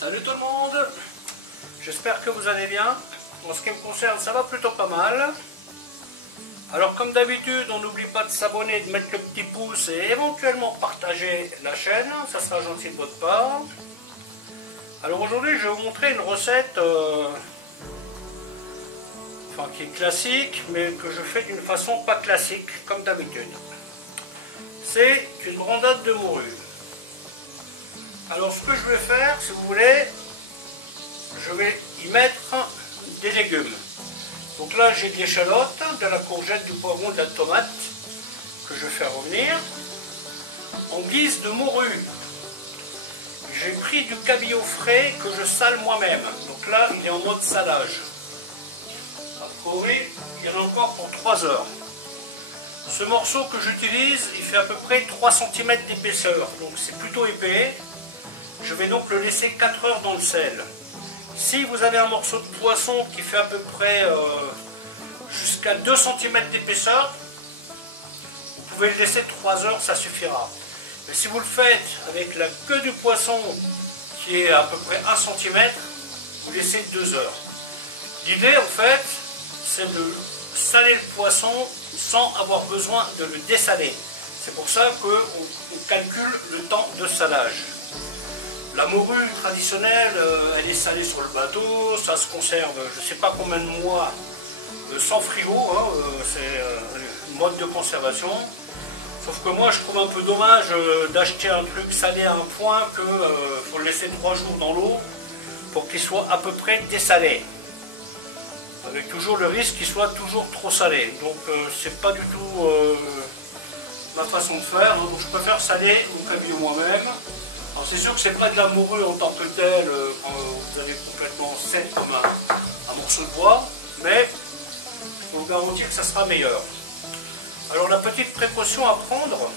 Salut tout le monde, j'espère que vous allez bien. En ce qui me concerne, ça va plutôt pas mal. Alors comme d'habitude, on n'oublie pas de s'abonner, de mettre le petit pouce et éventuellement partager la chaîne, ça sera gentil de votre part. Alors aujourd'hui, je vais vous montrer une recette qui est classique, mais que je fais d'une façon pas classique, comme d'habitude. C'est une brandade de morue. Alors ce que je vais faire, si vous voulez, je vais y mettre des légumes. Donc là j'ai de l'échalote, de la courgette, du poivron, de la tomate que je vais faire revenir. En guise de morue, j'ai pris du cabillaud frais que je sale moi-même. Donc là il est en mode salage. Oui, il y en a encore pour 3 heures. Ce morceau que j'utilise, il fait à peu près 3 cm d'épaisseur, donc c'est plutôt épais. Je vais donc le laisser 4 heures dans le sel. Si vous avez un morceau de poisson qui fait à peu près jusqu'à 2 cm d'épaisseur, vous pouvez le laisser 3 heures, ça suffira. Mais si vous le faites avec la queue du poisson qui est à peu près 1 cm, vous laissez 2 heures. L'idée en fait, c'est de saler le poisson sans avoir besoin de le dessaler. C'est pour ça qu'on calcule le temps de salage. La morue traditionnelle, elle est salée sur le bateau, ça se conserve je ne sais pas combien de mois sans frigo, hein, c'est une mode de conservation. Sauf que moi je trouve un peu dommage d'acheter un truc salé à un point que faut le laisser 3 jours dans l'eau pour qu'il soit à peu près dessalé. Avec toujours le risque qu'il soit toujours trop salé. Donc c'est pas du tout ma façon de faire, donc je préfère saler mon cabillaud moi-même. Alors c'est sûr que c'est pas de la morue en tant que telle, quand vous avez complètement sec comme un morceau de bois, mais je peux vous garantir que ça sera meilleur. Alors la petite précaution à prendre,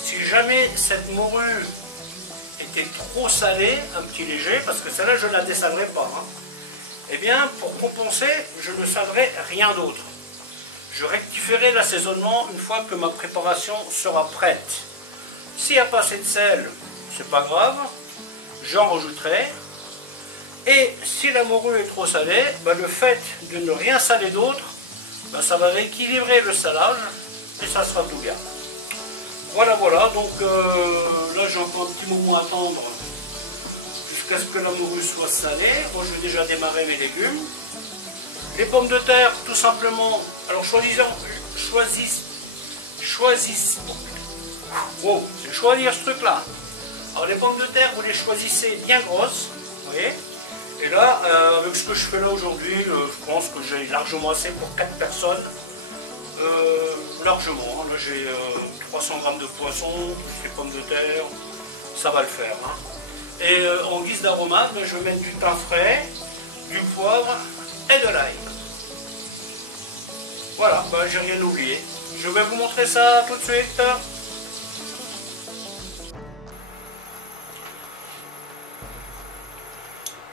si jamais cette morue était trop salée, un petit léger, parce que celle-là je ne la dessalerai pas, hein, eh bien, pour compenser, je ne salerai rien d'autre. Je rectifierai l'assaisonnement une fois que ma préparation sera prête. S'il n'y a pas assez de sel, c'est pas grave, j'en rajouterai. Et si la morue est trop salée, le fait de ne rien saler d'autre, ça va rééquilibrer le salage et ça sera tout bien. Voilà, donc là j'ai encore un petit moment à attendre jusqu'à ce que la morue soit salée. Moi je vais déjà démarrer mes légumes. Les pommes de terre, tout simplement, alors choisir ce truc là. Alors les pommes de terre, vous les choisissez bien grosses, vous voyez. Et là, avec ce que je fais là aujourd'hui, je pense que j'ai largement assez pour 4 personnes. Largement, hein. Là j'ai 300 g de poisson, les pommes de terre, ça va le faire, hein. Et en guise d'aromate, je vais mettre du thym frais, du poivre et de l'ail. Voilà, j'ai rien oublié. Je vais vous montrer ça tout de suite.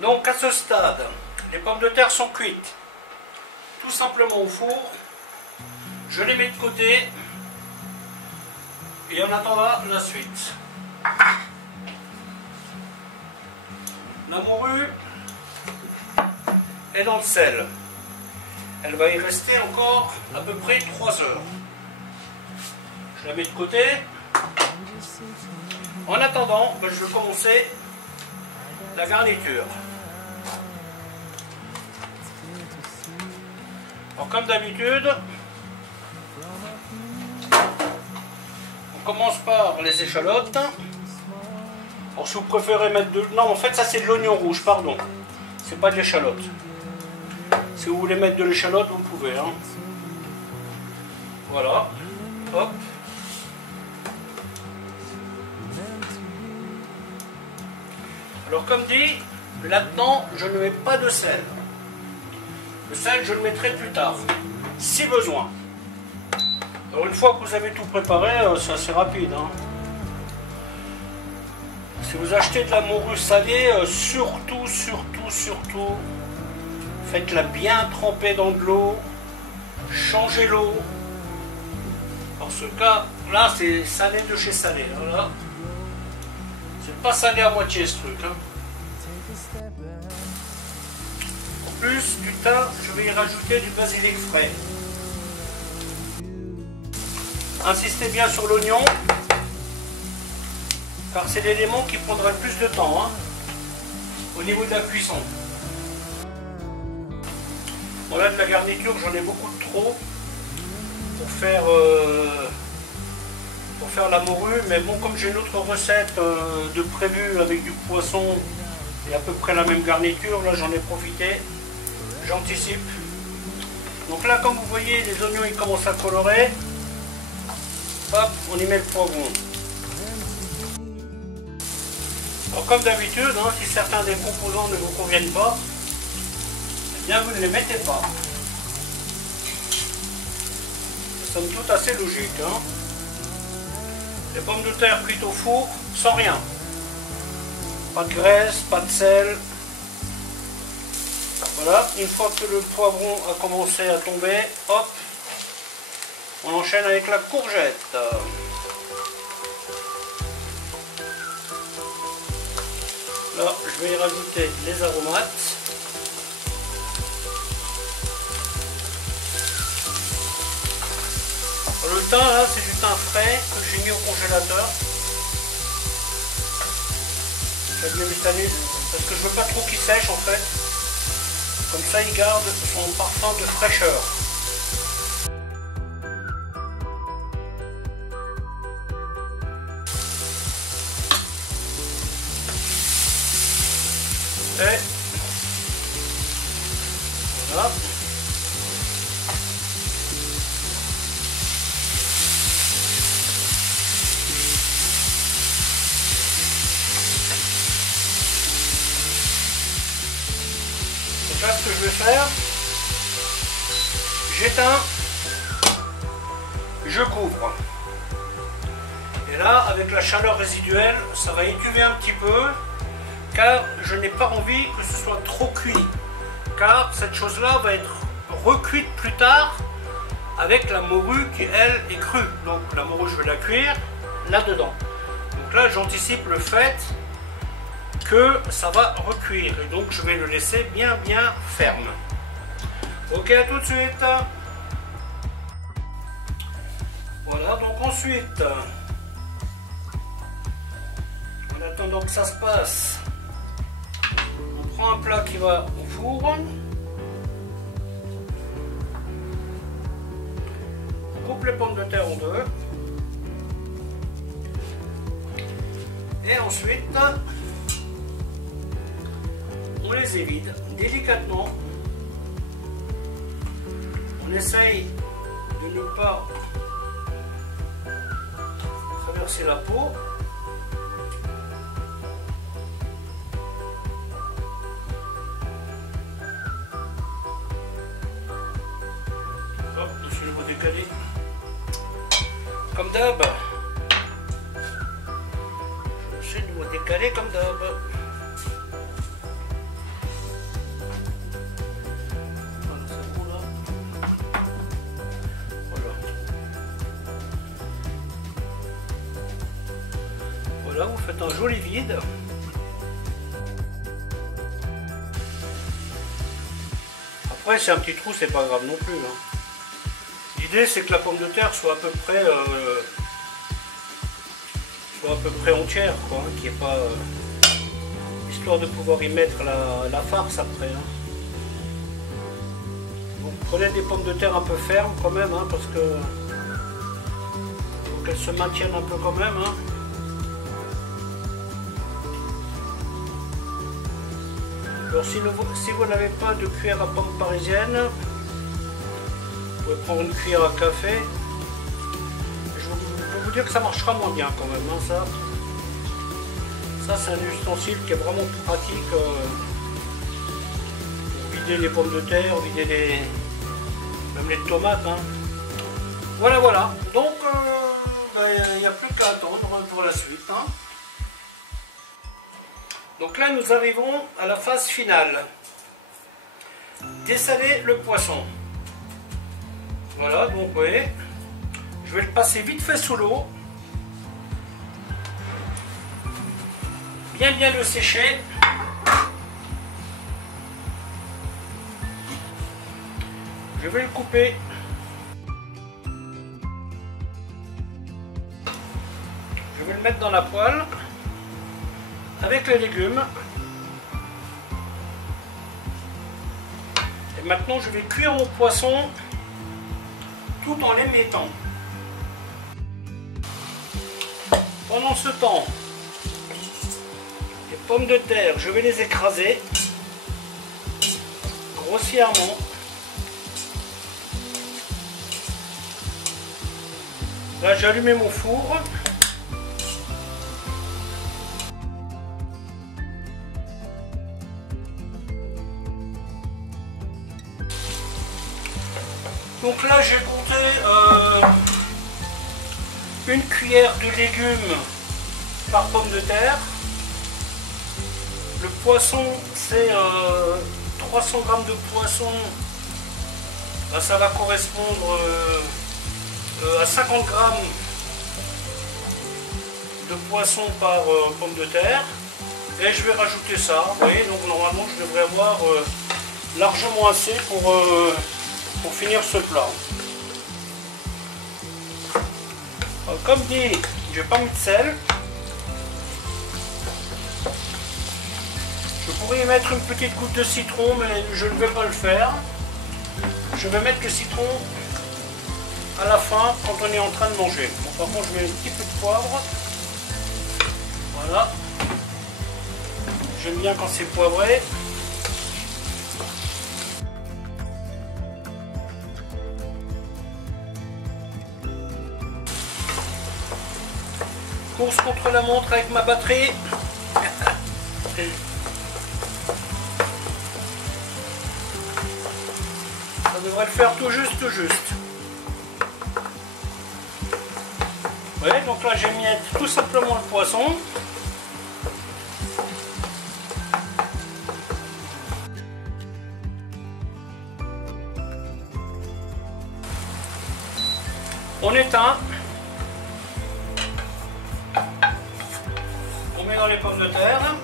Donc à ce stade, les pommes de terre sont cuites. Tout simplement au four. Je les mets de côté. Et en attendant la suite. La morue est dans le sel. Elle va y rester encore à peu près 3 heures. Je la mets de côté. En attendant, je vais commencer la garniture. Alors comme d'habitude, on commence par les échalotes. Alors si vous préférez mettre de... Non, en fait ça c'est de l'oignon rouge, pardon. C'est pas de l'échalote. Si vous voulez mettre de l'échalote, vous pouvez, hein. Voilà. Hop. Alors comme dit, là-dedans, je ne mets pas de sel. Le sel, je le mettrai plus tard, si besoin. Alors une fois que vous avez tout préparé, c'est assez rapide, hein. Si vous achetez de la morue salée, surtout, faites-la bien tremper dans de l'eau, changez l'eau. Parce que là, c'est salé de chez salé. Voilà. C'est pas salé à moitié ce truc, hein. En plus du thym, je vais y rajouter du basilic frais. Insistez bien sur l'oignon, car c'est l'élément qui prendra le plus de temps hein, au niveau de la cuisson. Voilà de la garniture, j'en ai beaucoup trop pour faire la morue, mais bon, comme j'ai une autre recette de prévu avec du poisson et à peu près la même garniture, là j'en ai profité, j'anticipe. Donc là, comme vous voyez, les oignons ils commencent à colorer. Hop, on y met le poivron. Alors comme d'habitude, hein, si certains des composants ne vous conviennent pas, eh bien vous ne les mettez pas. C'est somme toute assez logique. Hein. Les pommes de terre cuites au four sans rien. Pas de graisse, pas de sel. Voilà, une fois que le poivron a commencé à tomber, hop, on enchaîne avec la courgette. Là, je vais y rajouter les aromates. Le thym, là, c'est du thym frais que j'ai mis au congélateur. J'ai bien méthané parce que je veux pas trop qu'il sèche en fait. Comme ça, il garde son parfum de fraîcheur. Et voilà. Donc là, ce que je vais faire, j'éteins, je couvre. Et là, avec la chaleur résiduelle, ça va étuver un petit peu. Car je n'ai pas envie que ce soit trop cuit, car cette chose-là va être recuite plus tard avec la morue qui, elle, est crue. Donc la morue, je vais la cuire là-dedans. Donc là, j'anticipe le fait que ça va recuire, et donc je vais le laisser bien ferme. Ok, à tout de suite. Voilà, donc ensuite, en attendant que ça se passe, on prend un plat qui va au four. On coupe les pommes de terre en deux. Et ensuite, on les évide délicatement. On essaye de ne pas traverser la peau. Hop, dessus le bout décalé. Comme d'hab. Dessus le bout décalé comme d'hab. Voilà, vous faites un joli vide. Après, c'est un petit trou, c'est pas grave non plus. Hein. L'idée, c'est que la pomme de terre soit à peu près entière, quoi, hein, qu'il n'y ait pas histoire de pouvoir y mettre la farce après. Hein. Donc, prenez des pommes de terre un peu fermes quand même, hein, parce que faut qu'elles se maintiennent un peu quand même. Hein. Alors si vous n'avez pas de cuillère à pomme parisienne, vous pouvez prendre une cuillère à café. Je peux vous dire que ça marchera moins bien quand même. Hein, ça c'est un ustensile qui est vraiment pratique pour vider les pommes de terre, vider même les tomates. Hein. Voilà. Donc il n'y a plus qu'à attendre pour la suite. Hein. Donc là, nous arrivons à la phase finale. Dessaler le poisson. Voilà, donc vous voyez, je vais le passer vite fait sous l'eau. Bien le sécher. Je vais le couper. Je vais le mettre dans la poêle avec les légumes. Et maintenant je vais cuire mon poisson tout en l'émiettant. Pendant ce temps, les pommes de terre, je vais les écraser grossièrement. Là, j'ai allumé mon four. Donc là, j'ai compté une cuillère de légumes par pomme de terre. Le poisson, c'est 300 g de poisson. Là, ça va correspondre à 50 g de poisson par pomme de terre. Et je vais rajouter ça. Vous voyez, donc normalement, je devrais avoir largement assez pour finir ce plat. Alors, comme dit, j'ai pas mis de sel. Je pourrais y mettre une petite goutte de citron, mais je ne vais pas le faire. Je vais mettre le citron à la fin quand on est en train de manger. Bon, par contre, je mets un petit peu de poivre. Voilà. J'aime bien quand c'est poivré. Course contre la montre avec ma batterie. Ça devrait le faire tout juste, tout juste. Ouais, donc là j'émiette tout simplement le poisson. On éteint. On met dans les pommes de terre.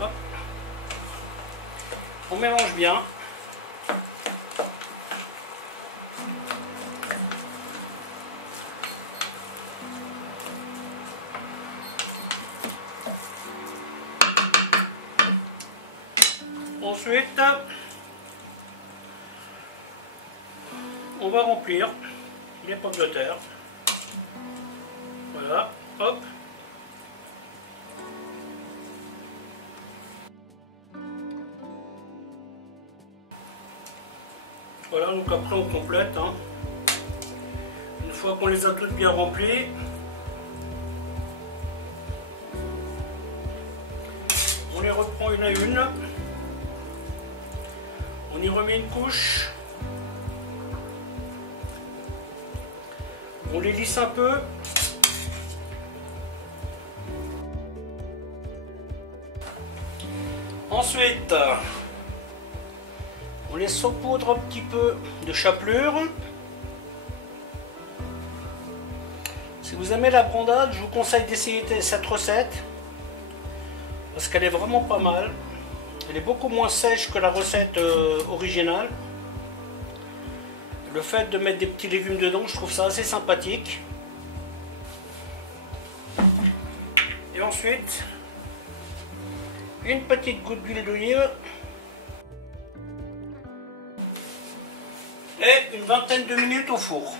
Hop. On mélange bien. Ensuite, on va remplir les pommes de terre. Voilà, hop. Voilà, donc après on complète. Hein. Une fois qu'on les a toutes bien remplies, on les reprend une à une. On y remet une couche. On les lisse un peu. Ensuite, on les saupoudre un petit peu de chapelure. Si vous aimez la brandade, je vous conseille d'essayer cette recette parce qu'elle est vraiment pas mal. Elle est beaucoup moins sèche que la recette originale. Le fait de mettre des petits légumes dedans, je trouve ça assez sympathique. Et ensuite, une petite goutte d'huile d'olive. Et une vingtaine de minutes au four.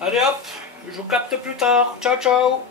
Allez hop, je vous capte plus tard. Ciao ciao.